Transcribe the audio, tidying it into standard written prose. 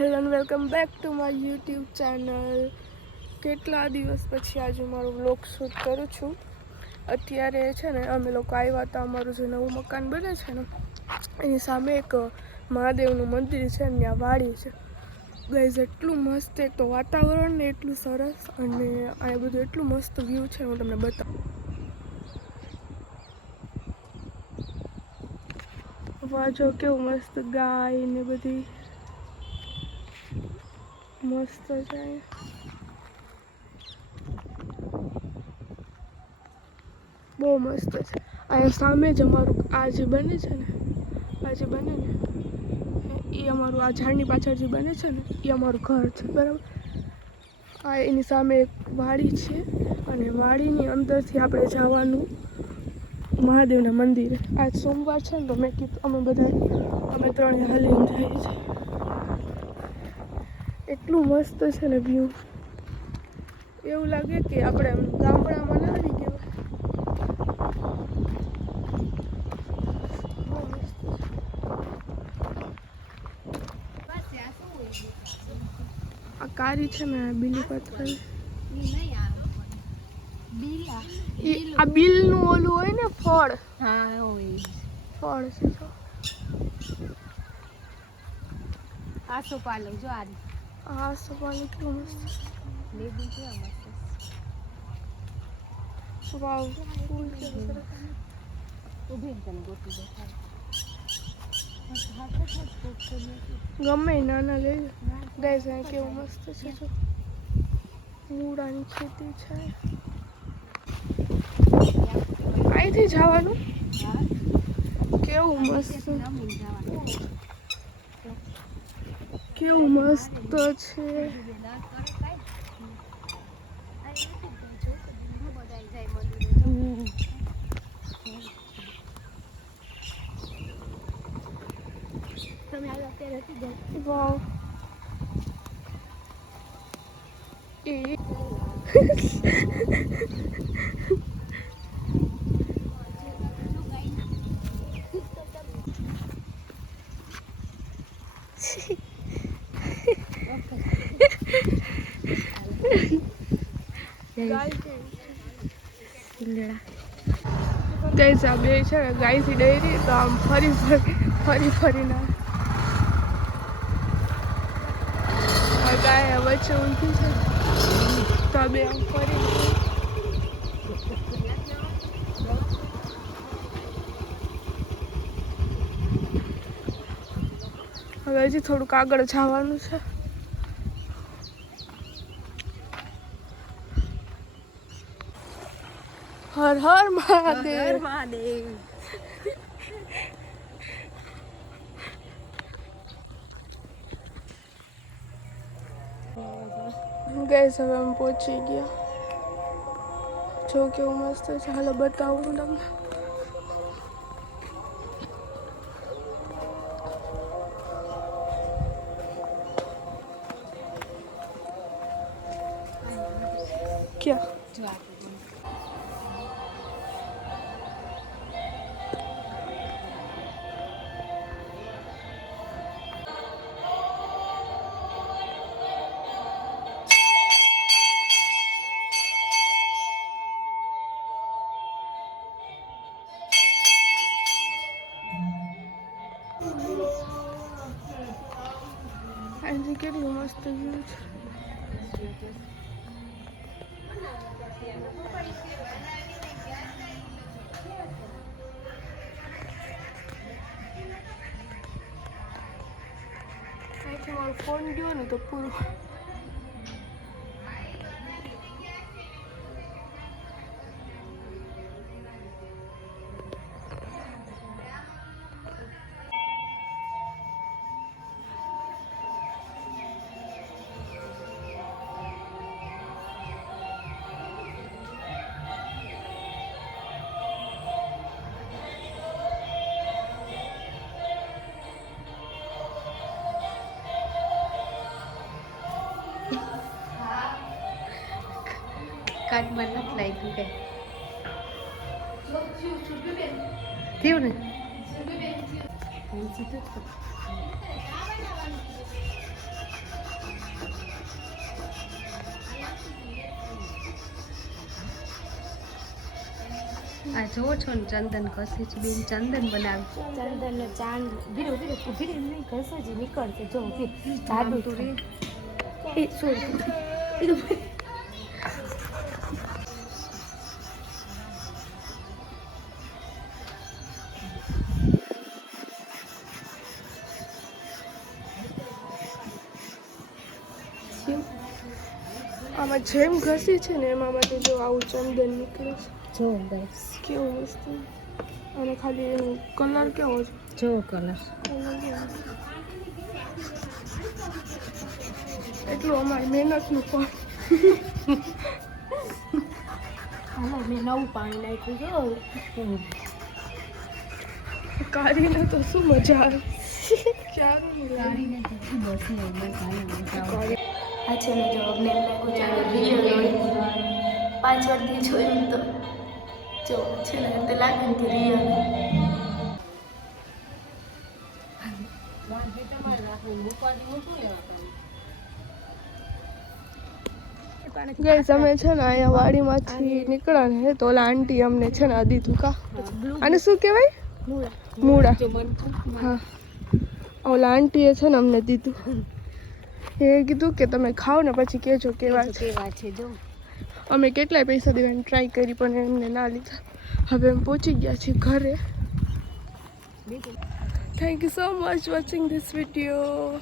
Hello and welcome back to my YouTube channel. કેટલા દિવસ પછી આજે મારો વ્લોગ શૂટ કરું છું. અત્યારે છે ને અમે લોકો આવ્યા હતા, અમારું જે નવું મકાન બને છે ને એની સામે એક મહાદેવનું મંદિર છે, ત્યાં વાડી છે. ગાઈઝ એટલું મસ્ત, એક તો વાતાવરણ ને એટલું સરસ, અને આ બધું એટલું મસ્ત વ્યૂ છે, હું તમને બતાવું. વાજો કેવું મસ્ત ગાય ને બધી મસ્ત છે. બહુ મસ્ત છે. અહીંયા સામે જ અમારું આ જે બને છે ને એ અમારું આ ઝાડની પાછળ જે બને છે ને એ અમારું ઘર છે, બરાબર. આ એની સામે એક વાડી છે, અને વાડીની અંદરથી આપણે જવાનું મહાદેવના મંદિરે. આજ સોમવાર છે ને તો મેં કીધું અમે ત્રણે હાલીને જઈએ છીએ. એટલું મસ્ત છે ને વ્યૂ, એવું લાગે કે આપણે ગામડામાં ના આવી ગયા. આ કારી છે ને બીલી પથ્થર, આ બીલનું ઓલું હોય ને ફળ, ફળ છે. આસોપાલવ જો આ સવાલ કેટલું મસ્ત. લેબુ કેવા મસ્ત. વાવ, ફૂલ છે. ઉભી તને ગોતી દેખાય. ગમે નાના લઈ ગાઈઝ, આ કેવું મસ્ત છે. જો મૂળાની ખેતી છે. અહીંથી જવાનું કેવું મસ્ત, કેવું મસ્ત છે. વાવ, એ ગાઈઝ આ બે છે ને ગાયથી ડેરી, તો આમ ફરીને આ ગાય વચ્ચે ઊંધી છે, તો આ બે આમ ફરી. હવે હજી થોડુંક આગળ જવાનું છે. હર હર મહાદેવ. ગાઈસ હવે અમે પહોંચી ગયા. જો કેવું મસ્ત છે, હાલો બતાવું હું તમને. ક્યાં અહીંથી કેટલું મસ્ત વ્યૂ છે. અહીંથી મારો ફોન ગયો ને તો પૂરું. કાચમાં નથી લાગ્યું કઈ થયું ને. આ જોવો છો ને ચંદન ઘસે છે બેન ચંદન બનાવે ચંદન ને ચાંદ ધીરે ધીરે ધીરે નહીં ઘસો જ નીકળશે જો જાડું તો રે એ સોરી આમાં જેમ ઘસી છે ને એમાં માટે જો આવું ચંદન નીકળે છે જો ગાઈસ કેવું મસ્ત અને ખાલી એનો કલર કેવો છે જો કલર એટલું અમારી મહેનતનું ફળ હાલો મેં નવું પાણી નાખ્યું જો કાઢીને તો શું મજા આવે ક્યારે નહીં લાગે. કાઢીને તો બસ ને એમાં કાલે મજા આ છે ને જો અમને ચાલો રિયલ પાછળથી જોયું તો જો છે ને તે લાગે ને કે રિયલ ગાઈસ અમે છે ને અહીંયા વાડીમાંથી નીકળ્યા ને તો ઓલા આંટી અમને છે ને આ દીધું કા અને શું કહેવાય મૂળા હા ઓલા આંટીએ છે ને અમને દીધું એ કીધું કે તમે ખાઓ ને પછી કહેજો કેવા છે કેવા છે જો અમે કેટલાય પૈસા દેવાની ટ્રાય કરી પણ એમને ના લીધા હવે અમે પહોંચી ગયા છીએ ઘરે thank you so much watching this video